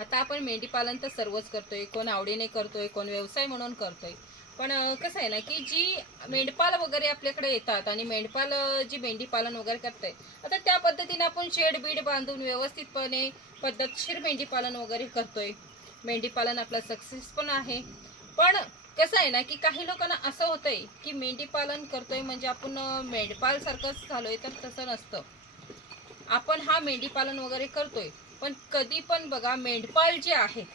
आता आपण मेंढीपालन तर सर्वच करतोय, कोण आवडीने करतोय, कोण व्यवसाय म्हणून करतोय। पण कसं आहे ना की जी मेंढपाल वगैरे आपल्याकडे येतात आणि मेंढपाल जी मेंढीपालन वगैरे करताय, आता त्या पद्धतीने आपण शेड बीड बांधून व्यवस्थितपणे पद्धतशीर मेंढीपालन वगैरे करतोय। मेंढीपालन आपला सक्सेस पण आहे। पण कसं आहे ना की काही लोकांना असं होतंय की मेंढीपालन करतोय म्हणजे आपण मेंढपाल सारखंच झालोय, तर तसं नसतं। आपण हा मेंढीपालन वगैरे करतोय, पण कधी पण बघा मेंढपाल जे आहेत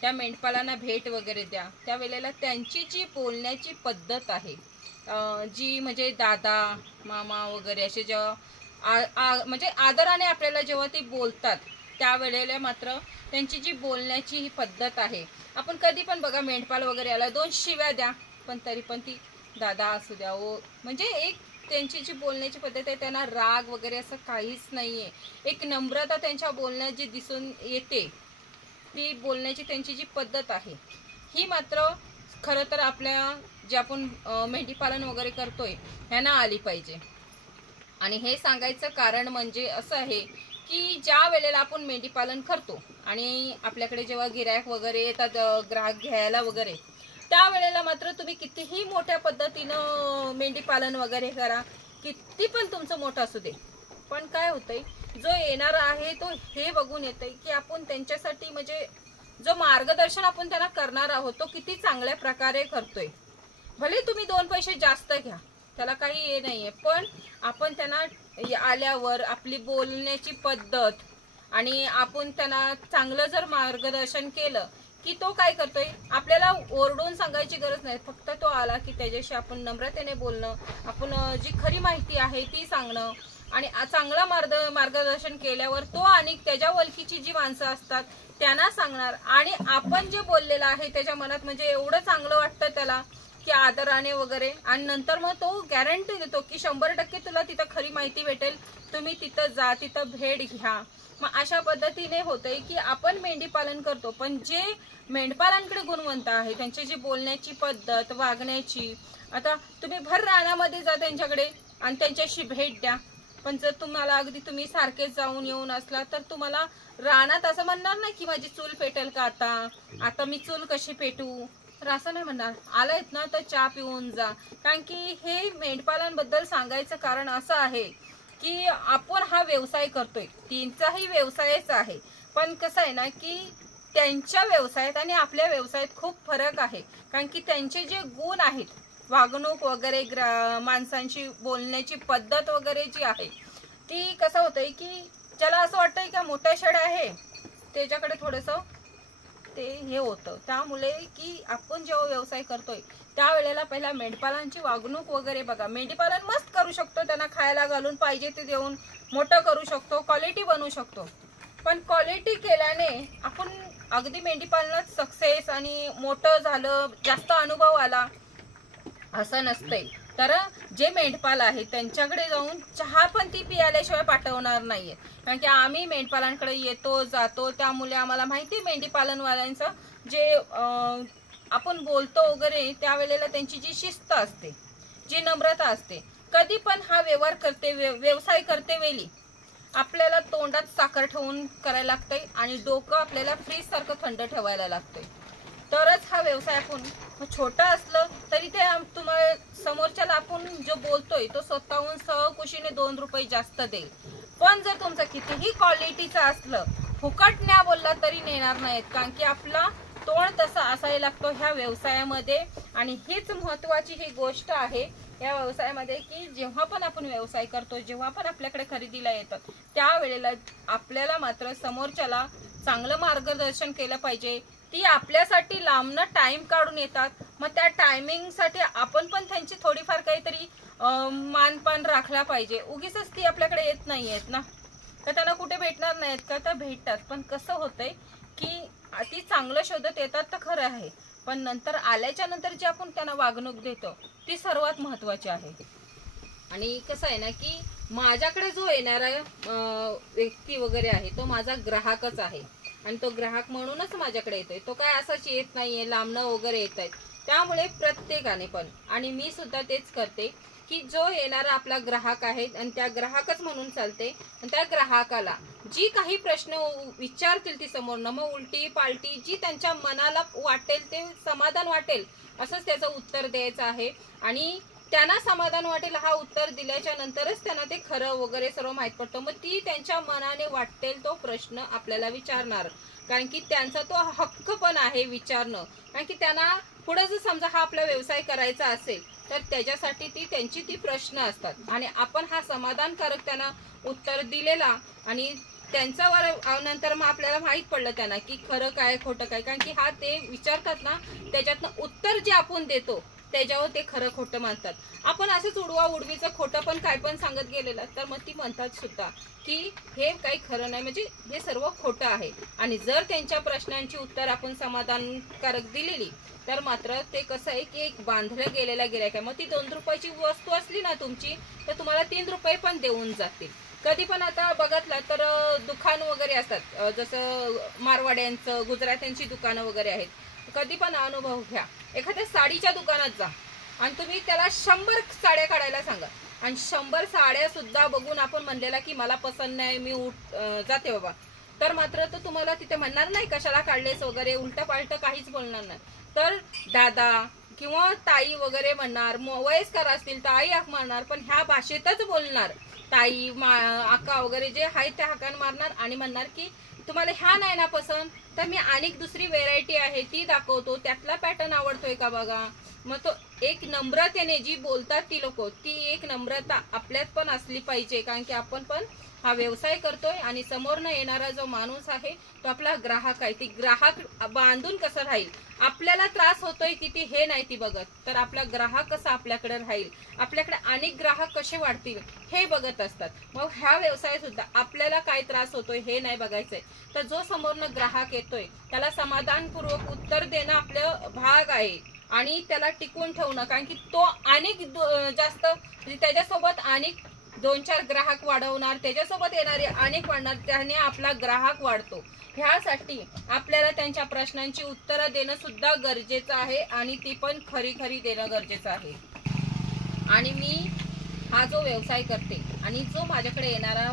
त्या मेंढपालांना भेट वगैरे द्या, त्यावेळेला त्यांची जी बोलण्याची पद्धत आहे, जी म्हणजे दादा मामा वगैरे असे जेव्हा म्हणजे आदराने आपल्याला जेव्हा ते बोलतात, त्यावेळेला मात्र त्यांची जी बोलण्याची ही पद्धत आहे, आपण कधी पण बघा मेंढपाल वगैरे आला 2 शिव्या द्या, पण तरी पण ती दादा असू द्या ओ, म्हणजे एक त्यांची जी बोलण्याची पद्धत आहे, त्यांना राग वगैरे असं काहीच नाहीये। एक नम्रता त्यांच्या बोलण्यात जी दिसून येते, ती बोलण्याची त्यांची जी पद्धत आहे, ही मात्र खरं तर आपल्या जे आपण मेंढीपालन वगैरे करतोय ह्यांना आली पाहिजे। आणि हे सांगायचं कारण म्हणजे असं आहे की ज्या वेळेला आपण मेंढीपालन करतो आणि आपल्याकडे जेव्हा गिरायक वगैरे येतात ग्राहक घ्यायला वगैरे, त्यावेळेला मात्र तुम्ही कितीही मोठ्या पद्धतीनं मेंढीपालन वगैरे करा, किती पण तुमचं मोठं असू दे, पण काय होतंय, जो येणारा आहे तो हे बघून येतंय की आपण त्यांच्यासाठी म्हणजे जो मार्गदर्शन आपण त्यांना करणार आहोत तो किती चांगल्या प्रकारे करतोय। भले तुम्ही 2 पैसे जास्त घ्या, त्याला काही हे नाहीये, पण आपण त्यांना आल्यावर आपली बोलण्याची पद्धत आणि आपण त्यांना चांगलं जर मार्गदर्शन केलं की तो काय करतोय, आपल्याला ओरडून सांगायची गरज नाही, फक्त तो आला की त्याच्याशी आपण नम्रतेने बोलणं, आपण जी खरी माहिती आहे ती सांगणं, आणि चांगला मार्गदर्शन केल्यावर तो आणि त्याच्या ओळखीची जी माणसं असतात त्यांना सांगणार, आणि आपण जे बोललेलं आहे त्याच्या मनात म्हणजे एवढं चांगलं वाटतं त्याला की आदराने वगैरे, आणि नंतर मग तो गॅरंटी देतो की 100% तुला तिथं खरी माहिती भेटेल, तुम्ही तिथं जा, तिथं भेट घ्या। मग अशा पद्धतीने होतंय की आपण मेंढीपालन करतो, पण जे मेंढपालांकडे गुणवंत आहे त्यांची जी बोलण्याची पद्धत, वागण्याची, आता तुम्ही भर रानामध्ये जा त्यांच्याकडे आणि त्यांच्याशी भेट द्या, पण जर तुम्हाला अगदी तुम्ही सारखेच जाऊन येऊन असला तर तुम्हाला रानात असं म्हणणार नाही की माझी चूल पेटेल का, आता मी चूल कशी पेटू, तर असं नाही म्हणणार, आलायत ना तर चहा पिऊन जा। कारण की हे मेंढपालांबद्दल सांगायचं कारण असं आहे की आपण हा व्यवसाय करतोय, त्यांचाही व्यवसायच आहे, पण कसं आहे ना की त्यांच्या व्यवसायात आणि आपल्या व्यवसायात खूप फरक आहे। कारण की त्यांचे जे गुण आहेत, वागणूक वगैरे, माणसांची बोलण्याची पद्धत वगैरे जी आहे, ती कसं होतंय की ज्याला असं वाटतंय का मोठा शेड आहे त्याच्याकडे थोडंसं ते हे होतं, त्यामुळे की आपण जेव्हा व्यवसाय करतोय त्यावेळेला पहिला मेंढपालांची वागणूक वगैरे बघा। मेंढीपालन मस्त करू शकतो, त्यांना खायला घालून पाहिजे ते देऊन मोठं करू शकतो, क्वालिटी बनवू शकतो, पण क्वालिटी केल्याने आपण अगदी मेंढीपालनात सक्सेस आणि मोठं झालं, जास्त अनुभव आला असं नसतंय। तर जे मेंढपाल आहेत त्यांच्याकडे जाऊन चहा पण ती पियाल्याशिवाय पाठवणार नाहीये, कारण की आम्ही मेंढपालांकडे येतो जातो, त्यामुळे आम्हाला माहिती मेंढीपालनवाल्यांचं जे आपण बोलतो वगैरे त्यावेळेला त्यांची जी शिस्त असते, जी नम्रता असते, कधी पण हा व्यवहार करते व्यवसाय करते वेळी आपल्याला तोंडात साखर ठेवून करायला लागतंय आणि डोकं आपल्याला फ्रीज सारखं थंड ठेवायला लागतंय, तरच हा व्यवसाय आपण छोटा असलं तरी ते तुम्हाला समोरच्याला आपण जो बोलतोय तो स्वतःहून सहकुशीने 2 रुपये जास्त देईल। पण जर तुमचं कितीही क्वालिटीचं असलं, फुकट न्या बोलला तरी नेणार नाहीत, कारण की आपला तोंड तसा असायला लागतो ह्या व्यवसायामध्ये। आणि हीच महत्वाची ही गोष्ट आहे या व्यवसायामध्ये की जेव्हा पण आपण व्यवसाय करतो, जेव्हा पण आपल्याकडे खरेदीला येतात, त्यावेळेला आपल्याला मात्र समोरच्याला चांगलं मार्गदर्शन केलं पाहिजे। ती आपल्यासाठी लांबनं टाइम काढून येतात, मग त्या टायमिंगसाठी आपण पण त्यांची थोडीफार काहीतरी मानपान राखला पाहिजे। उगीच ती आपल्याकडे येत नाही आहेत ना, तर त्यांना कुठे भेटणार नाहीत का, तर भेटतात, पण कसं होतंय की ती चांगलं शोधत येतात तर खरं आहे, पण नंतर आल्याच्या नंतर जी आपण त्यांना वागणूक देतो ती सर्वात महत्वाची आहे। आणि कसं आहे ना की माझ्याकडे जो येणारा व्यक्ती वगैरे आहे तो माझा ग्राहकच आहे, आणि तो ग्राहक म्हणूनच माझ्याकडे येतोय, तो काय असाच येत नाहीये, लांबनं वगैरे येत आहेत। त्यामुळे प्रत्येकाने पण, आणि मी सुद्धा तेच करते की जो येणारा आपला ग्राहक आहे आणि त्या ग्राहकच म्हणून चालते, आणि त्या ग्राहकाला जी काही प्रश्न विचारतील ती समोरनं, मग उलटी पालटी जी त्यांच्या मनाला वाटेल ते समाधान वाटेल असंच त्याचं उत्तर द्यायचं आहे. आणि त्यांना समाधान वाटेल हा उत्तर दिल्याच्या नंतरच त्यांना ते खरं वगैरे सर्व माहीत पडतं. मग ती त्यांच्या मनाने वाटेल तो प्रश्न आपल्याला विचारणार, कारण की त्यांचा तो हक्क पण आहे विचारणं. कारण की त्यांना पुढे जर समजा हा आपला व्यवसाय करायचा असेल तर त्याच्यासाठी त्यांची ती प्रश्न असतात आणि आपण हा समाधानकारक त्यांना उत्तर दिलेला आणि त्यांच्यावर नंतर मग आपल्याला माहीत पडलं त्यांना की खरं काय खोटं काय. कारण की हा ते विचारतात ना, त्याच्यातनं उत्तर जे आपण देतो त्याच्यावर ते खरं खोटं मानतात. आपण असंच उडवा उडवीचं खोटं पण काय पण सांगत गेलेलं तर मग ती म्हणतात सुद्धा की हे काही खरं नाही, म्हणजे हे सर्व खोटं आहे. आणि जर त्यांच्या प्रश्नांची उत्तर आपण समाधानकारक दिलेली तर मात्र ते कसं आहे की एक बांधलं गेलेला गिऱ्हाईक आहे. मग ती 2 रुपयाची वस्तू असली ना तुमची तर तुम्हाला 3 रुपये पण देऊन जातील. कधी पण आता बघितलं तर दुकान वगैरे असतात, जसं मारवाड्यांचं गुजरात्यांची दुकानं वगैरे आहेत. कधी पण अनुभव घ्या, एखाद्या साडीच्या दुकानात जा आणि तुम्ही त्याला 100 साड्या काढायला सांगा आणि 100 साड्या सुद्धा बघून आपण म्हणलेला की मला पसंत नाही, मी जाते बाबा, तर मात्र तो तुम्हाला तिथे म्हणणार नाही कशाला काढलेस वगैरे, उलटं पालटं काहीच बोलणार नाही. तर दादा किंवा ताई वगैरे म्हणणार, वयस्कर असतील तर आई हाक मारणार, पण ह्या भाषेतच बोलणार. ताई आका वगैरे जे आहेत त्या हाकान मारणार आणि म्हणणार की तुम्हाला ह्या नाही ना पसंत तर मी अनेक दुसरी व्हेरायटी आहे ती दाखवतो, त्यातला पॅटर्न आवडतोय का बघा. मग तो एक नम्रतेने जी बोलतात ती लोक, ती एक नम्रता आपल्यात पण असली पाहिजे. कारण की आपण पण हा व्यवसाय करतोय आणि समोरनं येणारा जो माणूस आहे तो आपला ग्राहक आहे. ती ग्राहक बांधून कसं राहील, आपल्याला त्रास होतोय किती हे नाही ती बघत, तर आपला ग्राहक कसा आपल्याकडे राहील, आपल्याकडे अनेक ग्राहक कसे वाढतील हे बघत असतात. मग ह्या व्यवसाय सुद्धा आपल्याला काय त्रास होतोय हे नाही बघायचंय, तर जो समोरनं ग्राहक येतोय त्याला समाधानपूर्वक उत्तर देणं आपलं भाग आहे आणि त्याला टिकवून ठेवणं. कारण की तो अनेक जास्त म्हणजे त्याच्यासोबत अनेक 2-4 ग्राहक वाढवणार, त्याच्यासोबत येणारे अनेक वाढणार, त्याने आपला ग्राहक वाढतो. ह्यासाठी आपल्याला त्यांच्या प्रश्नांची उत्तरं देणं सुद्धा गरजेचं आहे आणि ती पण खरी देणं गरजेचं आहे. आणि मी हा जो व्यवसाय करते आणि जो माझ्याकडे येणारा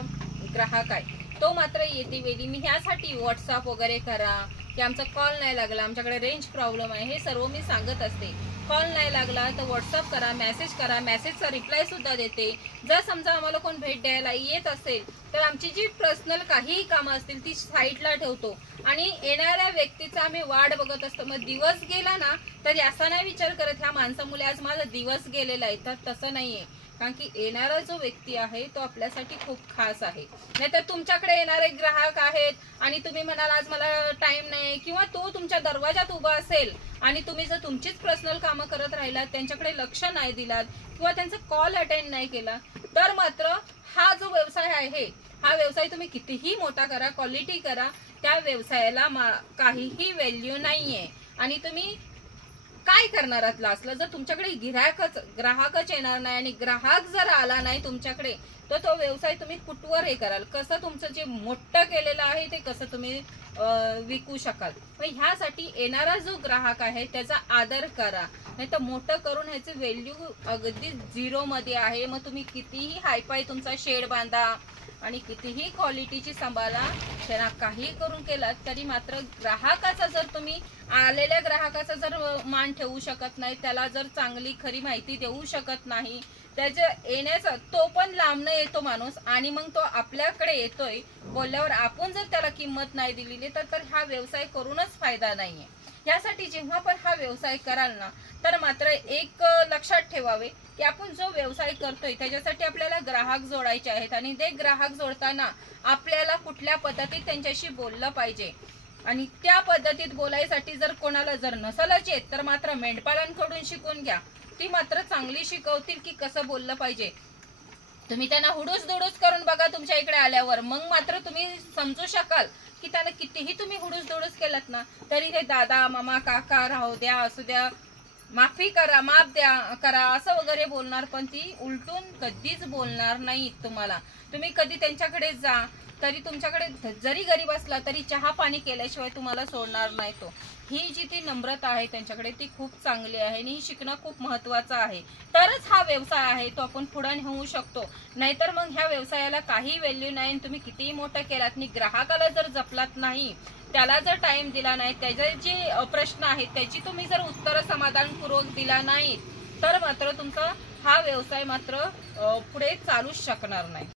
ग्राहक आहे तो मात्र येते वेळी मी ह्यासाठी व्हॉट्सअप वगैरे करा की आमचा कॉल नाही लागला, आमच्याकडे रेंज प्रॉब्लेम आहे, हे सर्व मी सांगत असते. कॉल नाही लागला तर व्हॉट्सअप करा, मेसेजचा रिप्लाय सुद्धा देते. जर समजा आम्हाला कोण भेट द्यायला येत असेल तर आमची जी पर्सनल काही कामं असतील ती साईडला ठेवतो आणि येणाऱ्या व्यक्तीचा आम्ही वाट बघत असतो. मग दिवस गेला ना तर असा नाही विचार करत ह्या माणसामुळे आज माझा दिवस गेलेला आहे, तर तसं नाहीये. कारण की येणारा जो व्यक्ती आहे तो आपल्यासाठी खूप खास आहे. नाहीतर तुमच्याकडे येणारे ग्राहक आहेत आणि तुम्ही म्हणाल आज मला टाइम नाही, किंवा तो तुमच्या दरवाजात उभा असेल आणि तुम्ही जर तुमचीच पर्सनल कामं करत राहिलात, त्यांच्याकडे लक्ष नाही दिलात किंवा त्यांचा कॉल अटेंड नाही केला, तर मात्र हा जो व्यवसाय आहे हा व्यवसाय तुम्ही कितीही मोठा करा, क्वालिटी करा, त्या व्यवसायाला काहीही व्हॅल्यू नाहीये. आणि तुम्ही काय करणार असलं जर तुमच्याकडे ग्राहकच येणार नाही आणि ग्राहक जर आला नाही तुमच्याकडे तर तो व्यवसाय तुम्ही कुठवर हे कराल, कसं तुमचं जे मोठं केलेलं आहे ते कसं तुम्ही विकू शकाल. मग ह्यासाठी येणारा जो ग्राहक आहे त्याचा आदर करा, नाही तर मोठं करून ह्याची व्हॅल्यू अगदी 0 मध्ये आहे. मग तुम्ही कितीही हायफाय तुमचा शेड बांधा आणि कितीही क्वालिटीची सांभाळा, त्यांना काही करून केलात तरी मात्र ग्राहकाचा जर तुम्ही आलेल्या ग्राहकाचा जर मान ठेवू शकत नाही, त्याला जर चांगली खरी माहिती देऊ शकत नाही, त्याच्या येण्याचा तो पण लांबनं येतो माणूस आणि मग तो आपल्याकडे येतोय बोलल्यावर आपण जर त्याला किंमत नाही दिलेली तर हा व्यवसाय करूनच फायदा नाहीये. यासाठी जेव्हा पण हा व्यवसाय कराल ना तर मात्र एक लक्षात ठेवावे की आपण जो व्यवसाय करतोय त्याच्यासाठी आपल्याला ग्राहक जोडायचे आहेत आणि ते ग्राहक जोडताना आपल्याला कुठल्या पद्धतीत त्यांच्याशी बोललं पाहिजे. आणि त्या पद्धतीत बोलायसाठी जर कोणाला जर नसलच येत तर मात्र मेंढपालांकडून शिकून घ्या, ती मात्र चांगली शिकवतील की कसं बोललं पाहिजे. तुम्ही त्यांना हुडूस दुडूस करून बघा तुमच्या इकडे आल्यावर, मग मात्र तुम्ही समजू शकाल की त्याला कितीही तुम्ही हुडूस दुडूस केलात ना तरी ते दादा मामा काका राहू द्या असू द्या, माफी करा माफ द्या करा असं वगैरे बोलणार, पण ती उलटून कधीच बोलणार नाही तुम्हाला. तुम्ही कधी त्यांच्याकडे जा तरी तुमच्याकडे जरी गरीब असला तरी चहा पाणी केल्याशिवाय तुम्हाला सोडणार नाही तो. ही जी ती नम्रता आहे त्यांच्याकडे ती खूप चांगली आहे आणि ही शिकणं खूप महत्वाचं आहे. तरच हा व्यवसाय आहे तो आपण पुढे नेऊ शकतो. नाहीतर मग ह्या व्यवसायाला काही व्हॅल्यू नाही. तुम्ही कितीही मोठं केलात आणि ग्राहकाला जर जपलात नाही, त्याला जर टाइम दिला नाही, त्याचे जे प्रश्न आहेत त्याची तुम्ही जर उत्तर समाधानपूर्वक दिला नाही, तर मात्र तुमचा हा व्यवसाय मात्र पुढे चालूच शकणार नाही.